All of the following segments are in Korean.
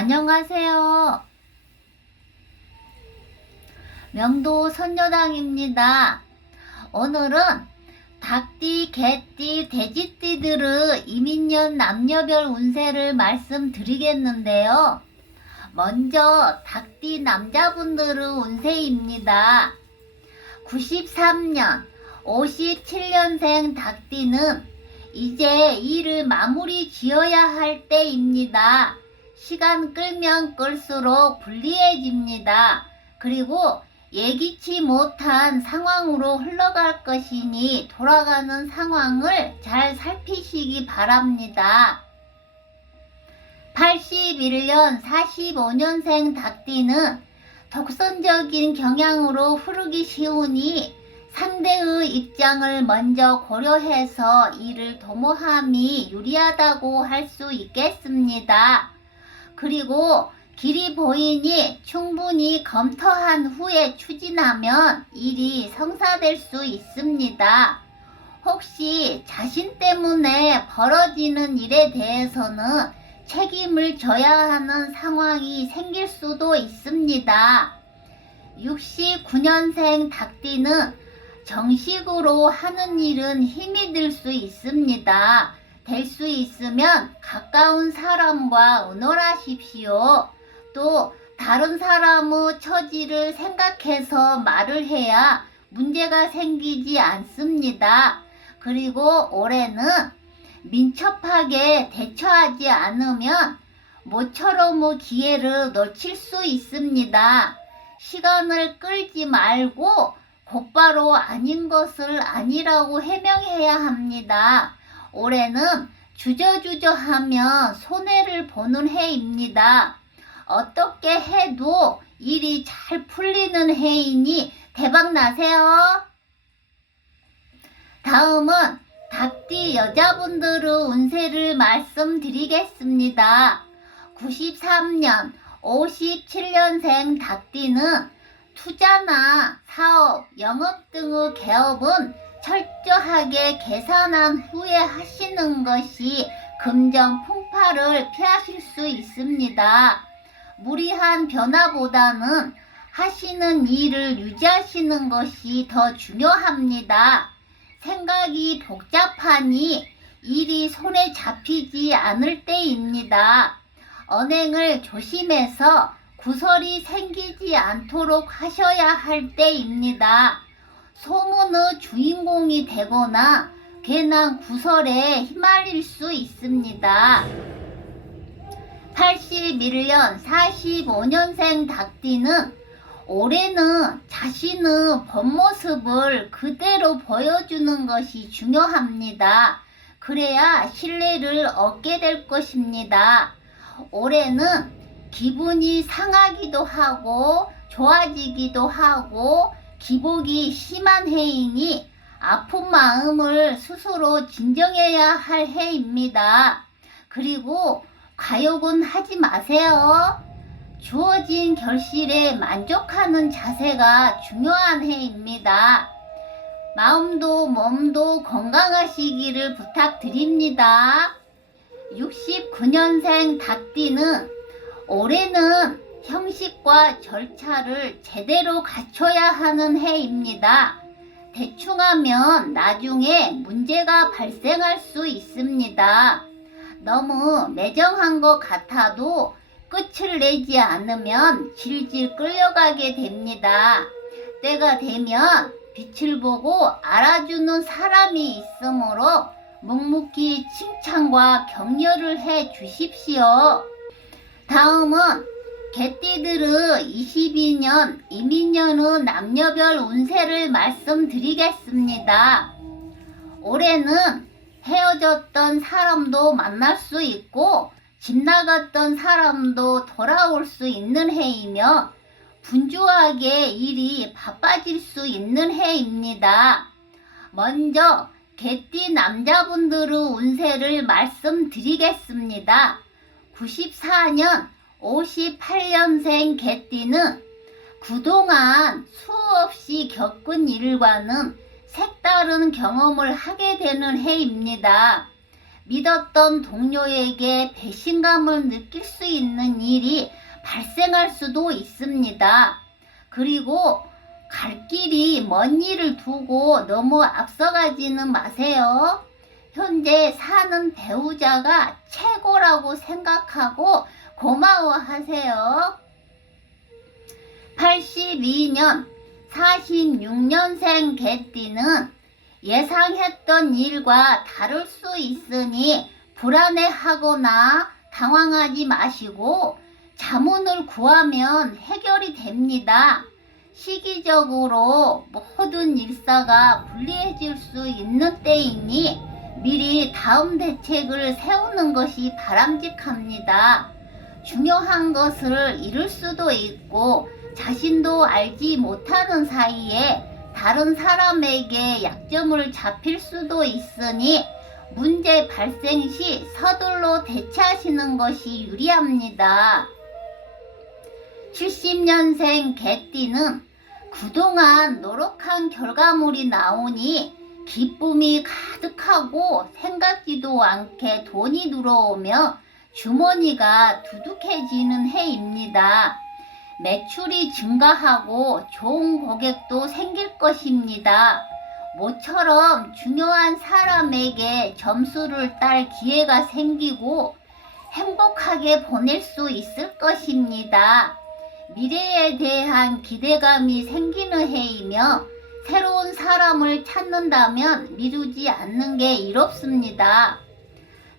안녕하세요. 명도 선녀당입니다. 오늘은 닭띠, 개띠, 돼지띠들의 이민년 남녀별 운세를 말씀드리겠는데요. 먼저 닭띠 남자분들의 운세입니다. 93년 57년생 닭띠는 이제 일을 마무리 지어야 할 때입니다. 시간 끌면 끌수록 불리해집니다. 그리고 예기치 못한 상황으로 흘러갈 것이니 돌아가는 상황을 잘 살피시기 바랍니다. 81년 45년생 닭띠는 독선적인 경향으로 흐르기 쉬우니 상대의 입장을 먼저 고려해서 이를 도모함이 유리하다고 할 수 있겠습니다. 그리고 길이 보이니 충분히 검토한 후에 추진하면 일이 성사될 수 있습니다. 혹시 자신 때문에 벌어지는 일에 대해서는 책임을 져야 하는 상황이 생길 수도 있습니다. 69년생 닭띠는 정식으로 하는 일은 힘이 들 수 있습니다. 될 수 있으면 가까운 사람과 의논하십시오. 또 다른 사람의 처지를 생각해서 말을 해야 문제가 생기지 않습니다. 그리고 올해는 민첩하게 대처하지 않으면 모처럼의 기회를 놓칠 수 있습니다. 시간을 끌지 말고 곧바로 아닌 것을 아니라고 해명해야 합니다. 올해는 주저주저하면 손해를 보는 해입니다. 어떻게 해도 일이 잘 풀리는 해이니 대박나세요. 다음은 닭띠 여자분들의 운세를 말씀드리겠습니다. 93년 57년생 닭띠는 투자나 사업, 영업 등의 개업은 철저하게 계산한 후에 하시는 것이 금전 풍파를 피하실 수 있습니다. 무리한 변화보다는 하시는 일을 유지하시는 것이 더 중요합니다. 생각이 복잡하니 일이 손에 잡히지 않을 때입니다. 언행을 조심해서 구설이 생기지 않도록 하셔야 할 때입니다. 소문의 주인공이 되거나 괜한 구설에 휘말릴 수 있습니다. 81년 45년생 닭띠는 올해는 자신의 본 모습을 그대로 보여주는 것이 중요합니다. 그래야 신뢰를 얻게 될 것입니다. 올해는 기분이 상하기도 하고 좋아지기도 하고 기복이 심한 해이니 아픈 마음을 스스로 진정해야 할 해입니다. 그리고 과욕은 하지 마세요. 주어진 결실에 만족하는 자세가 중요한 해입니다. 마음도 몸도 건강하시기를 부탁드립니다. 69년생 닭띠는 올해는 형식과 절차를 제대로 갖춰야 하는 해입니다. 대충하면 나중에 문제가 발생할 수 있습니다. 너무 매정한 것 같아도 끝을 내지 않으면 질질 끌려가게 됩니다. 때가 되면 빛을 보고 알아주는 사람이 있으므로 묵묵히 칭찬과 격려를 해 주십시오. 다음은 개띠들의 22년 이민년의 남녀별 운세를 말씀드리겠습니다. 올해는 헤어졌던 사람도 만날 수 있고 집 나갔던 사람도 돌아올 수 있는 해이며 분주하게 일이 바빠질 수 있는 해입니다. 먼저 개띠 남자분들의 운세를 말씀드리겠습니다. 94년 58년생 개띠는 그동안 수없이 겪은 일과는 색다른 경험을 하게 되는 해입니다. 믿었던 동료에게 배신감을 느낄 수 있는 일이 발생할 수도 있습니다. 그리고 갈 길이 먼 일을 두고 너무 앞서가지는 마세요. 현재 사는 배우자가 최고라고 생각하고 고마워하세요. 82년 46년생 개띠는 예상했던 일과 다를 수 있으니 불안해하거나 당황하지 마시고 자문을 구하면 해결이 됩니다. 시기적으로 모든 일사가 불리해질 수 있는 때이니 미리 다음 대책을 세우는 것이 바람직합니다. 중요한 것을 잃을 수도 있고 자신도 알지 못하는 사이에 다른 사람에게 약점을 잡힐 수도 있으니 문제 발생 시 서둘러 대처하시는 것이 유리합니다. 70년생 개띠는 그동안 노력한 결과물이 나오니 기쁨이 가득하고 생각지도 않게 돈이 들어오며 주머니가 두둑해지는 해입니다. 매출이 증가하고 좋은 고객도 생길 것입니다. 모처럼 중요한 사람에게 점수를 딸 기회가 생기고 행복하게 보낼 수 있을 것입니다. 미래에 대한 기대감이 생기는 해이며 새로운 사람을 찾는다면 미루지 않는 게 이롭습니다.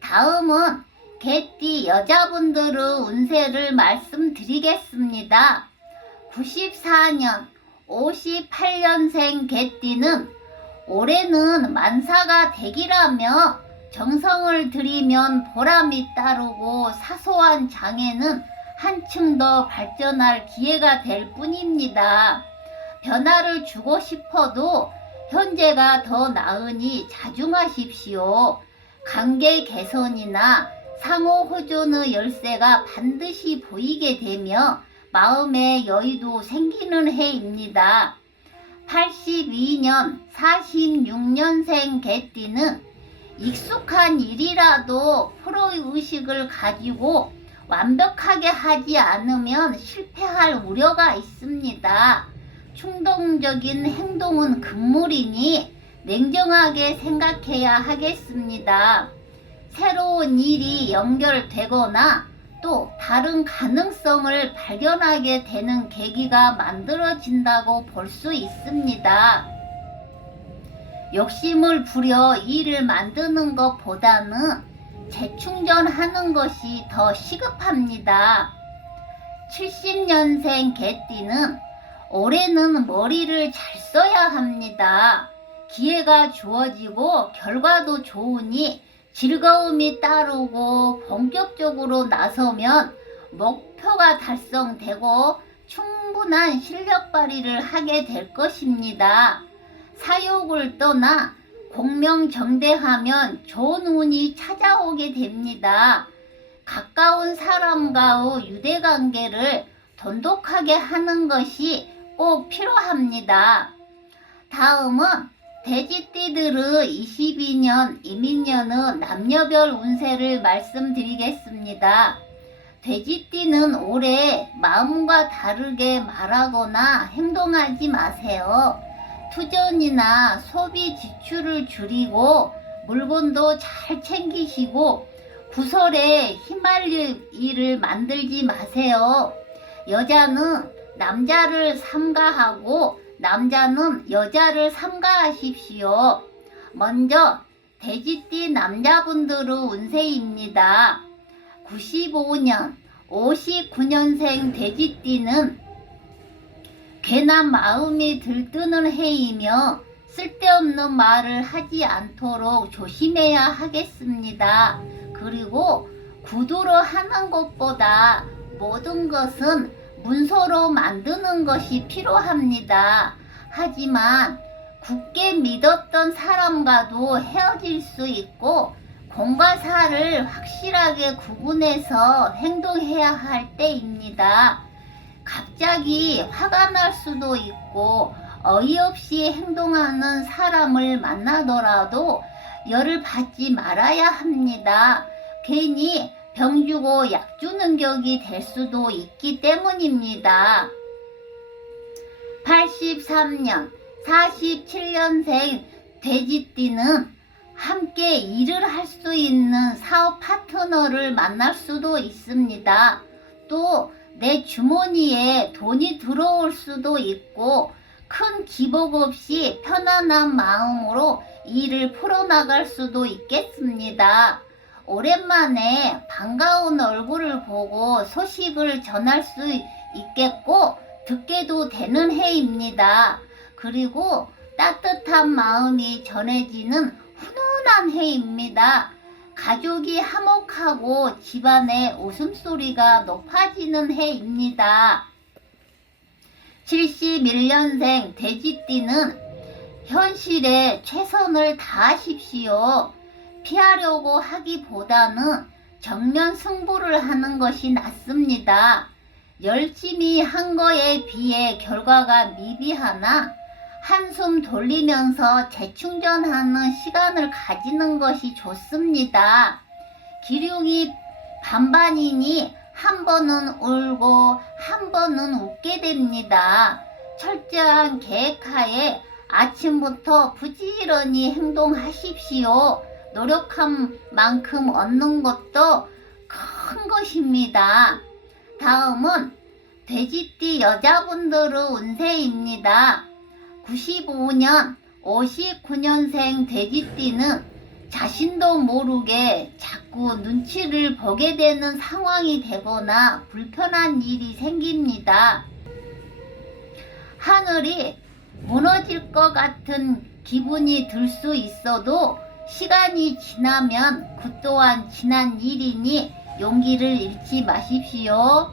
다음은 개띠 여자분들의 운세를 말씀드리겠습니다. 94년 58년생 개띠는 올해는 만사가 대기라며 정성을 들이면 보람이 따르고 사소한 장애는 한층 더 발전할 기회가 될 뿐입니다. 변화를 주고 싶어도 현재가 더 나으니 자중하십시오. 관계 개선이나 상호 호존의 열쇠가 반드시 보이게 되며 마음의 여유도 생기는 해입니다. 82년 46년생 개띠는 익숙한 일이라도 프로의식을 가지고 완벽하게 하지 않으면 실패할 우려가 있습니다. 충동적인 행동은 금물이니 냉정하게 생각해야 하겠습니다. 새로운 일이 연결되거나 또 다른 가능성을 발견하게 되는 계기가 만들어진다고 볼 수 있습니다. 욕심을 부려 일을 만드는 것보다는 재충전하는 것이 더 시급합니다. 70년생 개띠는 올해는 머리를 잘 써야 합니다. 기회가 주어지고 결과도 좋으니 즐거움이 따르고 본격적으로 나서면 목표가 달성되고 충분한 실력 발휘를 하게 될 것입니다. 사욕을 떠나 공명정대하면 좋은 운이 찾아오게 됩니다. 가까운 사람과의 유대관계를 돈독하게 하는 것이 꼭 필요합니다. 다음은 돼지띠들의 22년 이민년의 남녀별 운세를 말씀드리겠습니다. 돼지띠는 올해 마음과 다르게 말하거나 행동하지 마세요. 투전이나 소비 지출을 줄이고 물건도 잘 챙기시고 구설에 휘말릴 일을 만들지 마세요. 여자는 남자를 삼가하고 남자는 여자를 삼가하십시오. 먼저 돼지띠 남자분들의 운세입니다. 95년 59년생 돼지띠는 괜한 마음이 들뜨는 해이며 쓸데없는 말을 하지 않도록 조심해야 하겠습니다. 그리고 구두로 하는 것보다 모든 것은 문서로 만드는 것이 필요합니다. 하지만 굳게 믿었던 사람과도 헤어질 수 있고 공과 사를 확실하게 구분해서 행동해야 할 때입니다. 갑자기 화가 날 수도 있고 어이없이 행동하는 사람을 만나더라도 열을 받지 말아야 합니다. 괜히 병 주고 약 주는 격이 될 수도 있기 때문입니다. 83년 47년생 돼지띠는 함께 일을 할 수 있는 사업 파트너를 만날 수도 있습니다. 또 내 주머니에 돈이 들어올 수도 있고 큰 기복 없이 편안한 마음으로 일을 풀어나갈 수도 있겠습니다. 오랜만에 반가운 얼굴을 보고 소식을 전할 수 있겠고 듣게도 되는 해입니다. 그리고 따뜻한 마음이 전해지는 훈훈한 해입니다. 가족이 화목하고 집안의 웃음소리가 높아지는 해입니다. 71년생 돼지띠는 현실에 최선을 다하십시오. 피하려고 하기보다는 정면 승부를 하는 것이 낫습니다. 열심히 한 거에 비해 결과가 미비하나 한숨 돌리면서 재충전하는 시간을 가지는 것이 좋습니다. 기륭이 반반이니 한 번은 울고 한 번은 웃게 됩니다. 철저한 계획하에 아침부터 부지런히 행동하십시오. 노력한 만큼 얻는 것도 큰 것입니다. 다음은 돼지띠 여자분들의 운세입니다. 95년 59년생 돼지띠는 자신도 모르게 자꾸 눈치를 보게 되는 상황이 되거나 불편한 일이 생깁니다. 하늘이 무너질 것 같은 기분이 들 수 있어도 시간이 지나면 그 또한 지난 일이니 용기를 잃지 마십시오.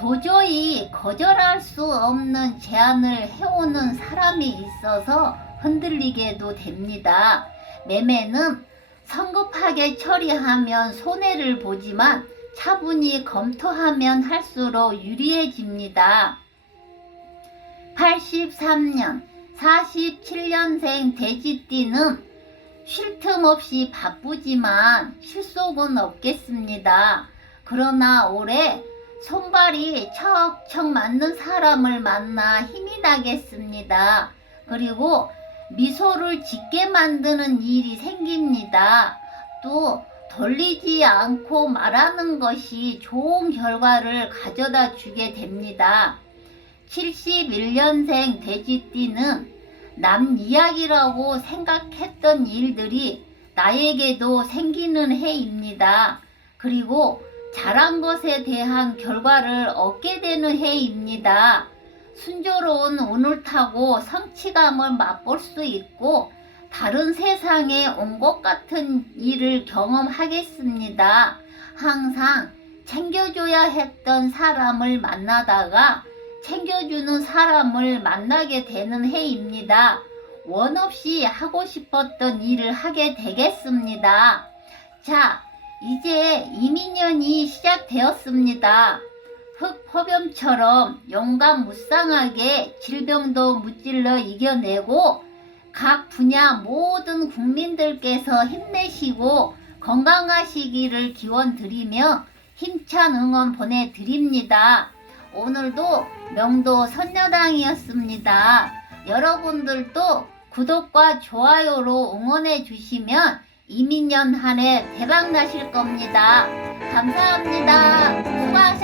도저히 거절할 수 없는 제안을 해오는 사람이 있어서 흔들리게도 됩니다. 매매는 성급하게 처리하면 손해를 보지만 차분히 검토하면 할수록 유리해집니다. 83년 47년생 돼지띠는 쉴 틈 없이 바쁘지만 실속은 없겠습니다. 그러나 올해 손발이 척척 맞는 사람을 만나 힘이 나겠습니다. 그리고 미소를 짓게 만드는 일이 생깁니다. 또 돌리지 않고 말하는 것이 좋은 결과를 가져다 주게 됩니다. 71년생 돼지띠는 남 이야기라고 생각했던 일들이 나에게도 생기는 해입니다. 그리고 잘한 것에 대한 결과를 얻게 되는 해입니다. 순조로운 운을 타고 성취감을 맛볼 수 있고 다른 세상에 온 것 같은 일을 경험하겠습니다. 항상 챙겨줘야 했던 사람을 만나다가 챙겨주는 사람을 만나게 되는 해입니다. 원 없이 하고 싶었던 일을 하게 되겠습니다. 자, 이제 이민년이 시작되었습니다. 흑포병처럼 용감무쌍하게 질병도 무찔러 이겨내고 각 분야 모든 국민들께서 힘내시고 건강하시기를 기원드리며 힘찬 응원 보내드립니다. 오늘도 명도 선녀당이었습니다. 여러분들도 구독과 좋아요로 응원해 주시면 이민년 한 해 대박 나실 겁니다. 감사합니다. 수고하셨습니다.